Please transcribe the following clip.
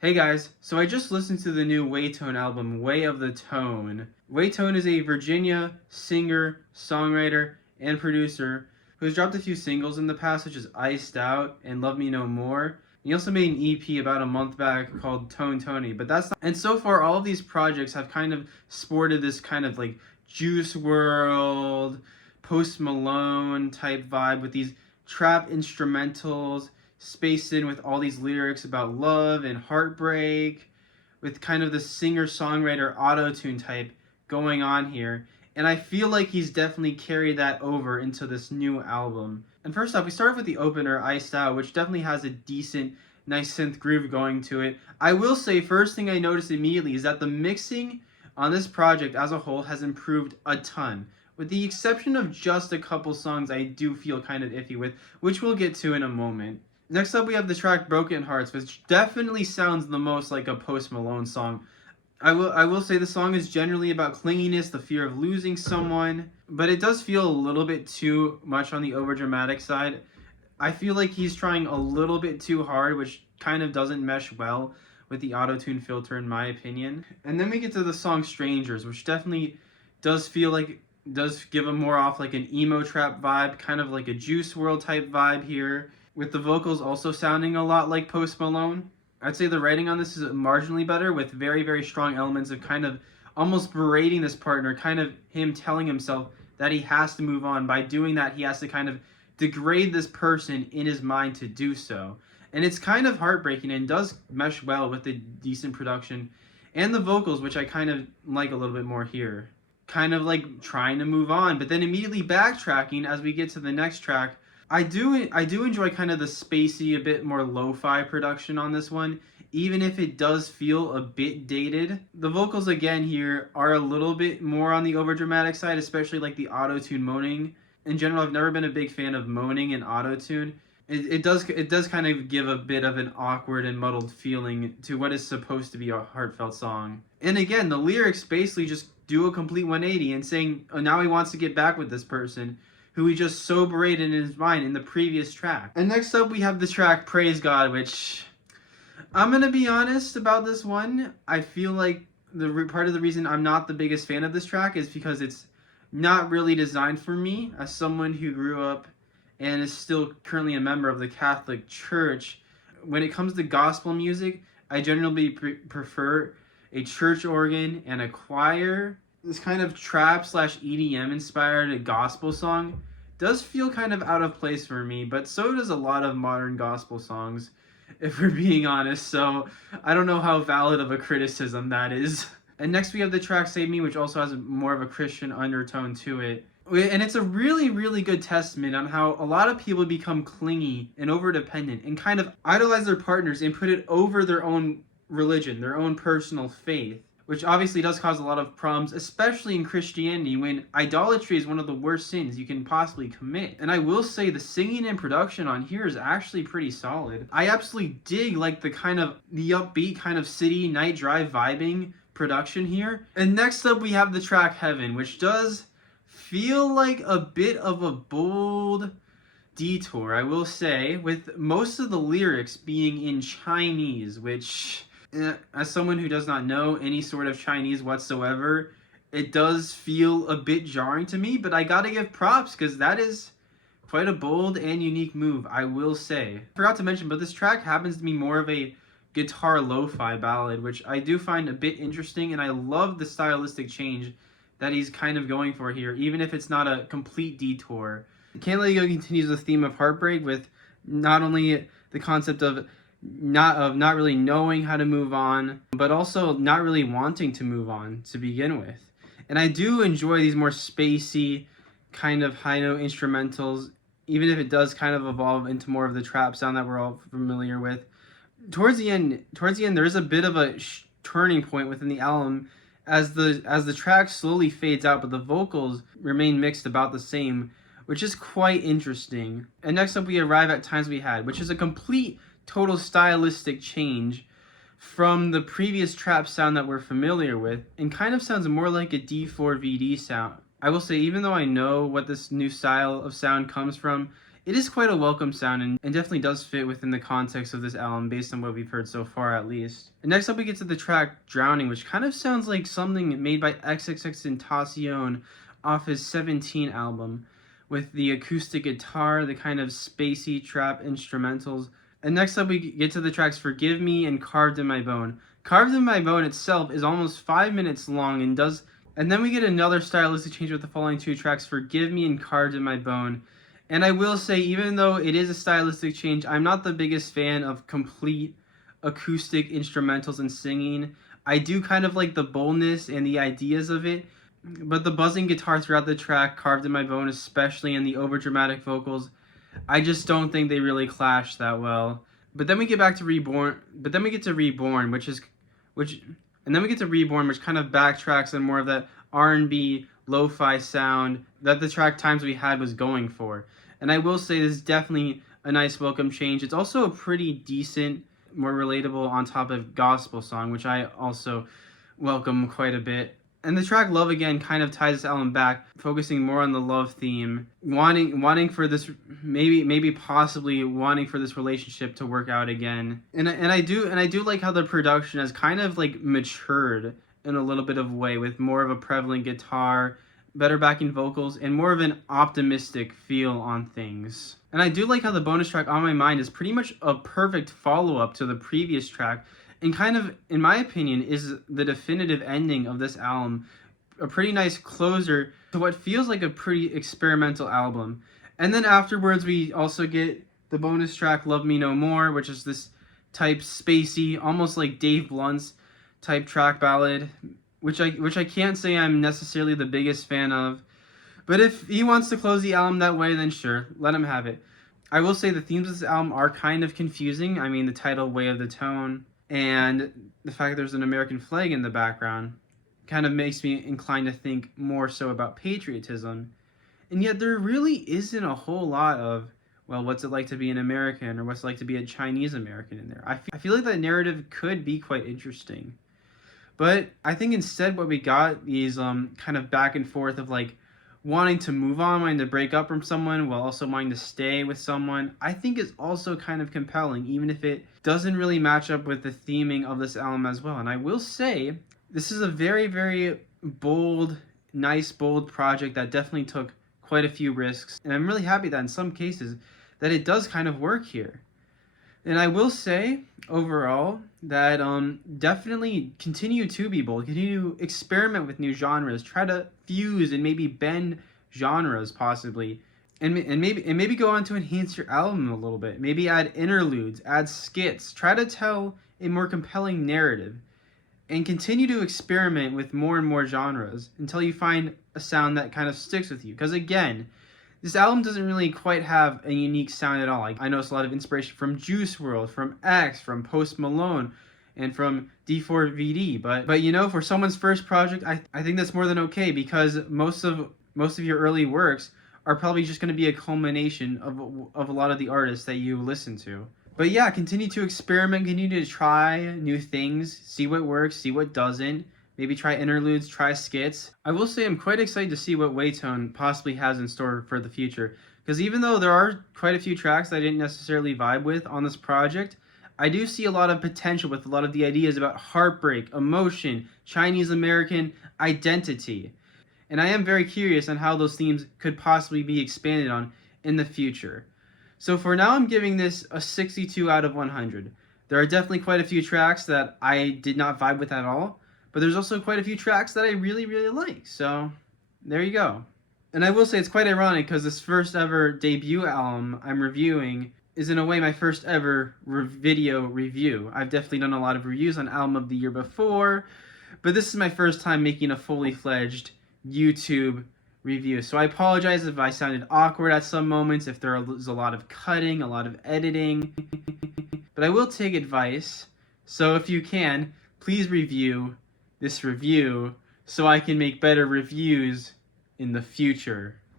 Hey guys, so I just listened to the new Weitone album, Way of the Tone. Weitone is a Virginia singer, songwriter, and producer who has dropped a few singles in the past, such as Iced Out and Love Me No More. He also made an EP about a month back called Tone Tony, but that's not. And so far, all of these projects have kind of sported this kind of like Juice World, Post Malone type vibe with these trap instrumentals spaced in with all these lyrics about love and heartbreak, with kind of the singer-songwriter auto-tune type going on here. And I feel like he's definitely carried that over into this new album. And first off, we start with the opener, Iced Out, which definitely has a decent, nice synth groove going to it. I will say, first thing I noticed immediately is that the mixing on this project as a whole has improved a ton. With the exception of just a couple songs I do feel kind of iffy with, which we'll get to in a moment. Next up, we have the track Broken Hearts, which definitely sounds the most like a Post Malone song. I will say the song is generally about clinginess, the fear of losing someone, but it does feel a little bit too much on the overdramatic side. I feel like he's trying a little bit too hard, which kind of doesn't mesh well with the auto-tune filter in my opinion. And then we get to the song Strangers, which definitely does give him more off like an emo trap vibe, kind of like a Juice World type vibe here, with the vocals also sounding a lot like Post Malone. I'd say the writing on this is marginally better, with very, very strong elements of kind of almost berating this partner, kind of him telling himself that he has to move on. By doing that, he has to kind of degrade this person in his mind to do so. And it's kind of heartbreaking and does mesh well with the decent production and the vocals, which I kind of like a little bit more here. Kind of like trying to move on, but then immediately backtracking as we get to the next track. I do enjoy kind of the spacey, a bit more lo-fi production on this one, even if it does feel a bit dated. The vocals again here are a little bit more on the overdramatic side, especially like the auto-tune moaning. In general, I've never been a big fan of moaning and auto-tune. It does kind of give a bit of an awkward and muddled feeling to what is supposed to be a heartfelt song. And again, the lyrics basically just do a complete 180 and saying, oh, now he wants to get back with this person who he just so berated in his mind in the previous track. And next up, we have the track Praise God, which I'm going to be honest about this one. I feel like part of the reason I'm not the biggest fan of this track is because it's not really designed for me as someone who grew up and is still currently a member of the Catholic Church. When it comes to gospel music, I generally prefer a church organ and a choir. This kind of trap / EDM inspired gospel song does feel kind of out of place for me, but so does a lot of modern gospel songs, if we're being honest, so I don't know how valid of a criticism that is. And next we have the track Save Me, which also has more of a Christian undertone to it. And it's a really, really good testament on how a lot of people become clingy and overdependent and kind of idolize their partners and put it over their own religion, their own personal faith, which obviously does cause a lot of problems, especially in Christianity, when idolatry is one of the worst sins you can possibly commit. And I will say the singing and production on here is actually pretty solid. I absolutely dig like the upbeat kind of city night drive vibing production here. And next up we have the track Heaven, which does feel like a bit of a bold detour, I will say, with most of the lyrics being in Chinese, which, as someone who does not know any sort of Chinese whatsoever, it does feel a bit jarring to me, but I gotta give props because that is quite a bold and unique move, I will say. I forgot to mention, but this track happens to be more of a guitar lo-fi ballad, which I do find a bit interesting, and I love the stylistic change that he's kind of going for here, even if it's not a complete detour. Can't Let You Go continues the theme of heartbreak with not only the concept of not really knowing how to move on, but also not really wanting to move on to begin with. And I do enjoy these more spacey kind of high note instrumentals, even if it does kind of evolve into more of the trap sound that we're all familiar with. Towards the end, there is a bit of a turning point within the album as the track slowly fades out, but the vocals remain mixed about the same, which is quite interesting. And next up, we arrive at Times We Had, which is a complete total stylistic change from the previous trap sound that we're familiar with, and kind of sounds more like a D4 VD sound. I will say, even though I know what this new style of sound comes from, it is quite a welcome sound and definitely does fit within the context of this album based on what we've heard so far at least. And next up we get to the track Drowning, which kind of sounds like something made by XXXTentacion off his 17 album, with the acoustic guitar, the kind of spacey trap instrumentals. And next up we get to the tracks Forgive Me and Carved in My Bone. Carved in My Bone itself is almost 5 minutes long and then we get another stylistic change with the following two tracks, Forgive Me and Carved in My Bone. And I will say, even though it is a stylistic change, I'm not the biggest fan of complete acoustic instrumentals and singing. I do kind of like the boldness and the ideas of it, but the buzzing guitar throughout the track, Carved in My Bone, especially, and the overdramatic vocals, I just don't think they really clash that well. But then we get back to Reborn, and then we get to Reborn, which kind of backtracks on more of that R&B lo-fi sound that the track Times We Had was going for. And I will say this is definitely a nice welcome change. It's also a pretty decent, more relatable on top of gospel song, which I also welcome quite a bit. And the track Love Again kind of ties this album back, focusing more on the love theme, wanting for this, possibly wanting for this relationship to work out again. And I do like how the production has kind of like matured in a little bit of way, with more of a prevalent guitar, better backing vocals, and more of an optimistic feel on things. And I do like how the bonus track On My Mind is pretty much a perfect follow-up to the previous track, and kind of, in my opinion, is the definitive ending of this album. A pretty nice closer to what feels like a pretty experimental album. And then afterwards we also get the bonus track Love Me No More, which is this type spacey, almost like Dave Blunt's type track ballad, which I can't say I'm necessarily the biggest fan of. But if he wants to close the album that way, then sure, let him have it. I will say the themes of this album are kind of confusing. I mean, the title, Way of the Tone, and the fact that there's an American flag in the background kind of makes me inclined to think more so about patriotism. And yet there really isn't a whole lot of, well, what's it like to be an American, or what's it like to be a Chinese American in there. I feel like that narrative could be quite interesting. But I think instead what we got is kind of back and forth of like wanting to move on, wanting to break up from someone while also wanting to stay with someone, I think is also kind of compelling, even if it doesn't really match up with the theming of this album as well. And I will say, this is a very, very bold, nice, bold project that definitely took quite a few risks. And I'm really happy that in some cases that it does kind of work here. And I will say, overall, that definitely continue to be bold, continue to experiment with new genres, try to fuse and maybe bend genres possibly, and maybe go on to enhance your album a little bit. Maybe add interludes, add skits, try to tell a more compelling narrative, and continue to experiment with more and more genres until you find a sound that kind of sticks with you. Because again, this album doesn't really quite have a unique sound at all. I noticed a lot of inspiration from Juice WRLD, from X, from Post Malone, and from D4VD. But you know, for someone's first project, I think that's more than okay, because most of your early works are probably just going to be a culmination of a lot of the artists that you listen to. But yeah, continue to experiment, continue to try new things, see what works, see what doesn't. Maybe try interludes, try skits. I will say I'm quite excited to see what Weitone possibly has in store for the future. Because even though there are quite a few tracks that I didn't necessarily vibe with on this project, I do see a lot of potential with a lot of the ideas about heartbreak, emotion, Chinese American identity. And I am very curious on how those themes could possibly be expanded on in the future. So for now, I'm giving this a 62 out of 100. There are definitely quite a few tracks that I did not vibe with at all. But there's also quite a few tracks that I really, really like. So there you go. And I will say it's quite ironic because this first ever debut album I'm reviewing is in a way my first ever video review. I've definitely done a lot of reviews on Album of the Year before, but this is my first time making a fully fledged YouTube review. So I apologize if I sounded awkward at some moments, if there was a lot of cutting, a lot of editing. But I will take advice. So if you can, please review this review so I can make better reviews in the future.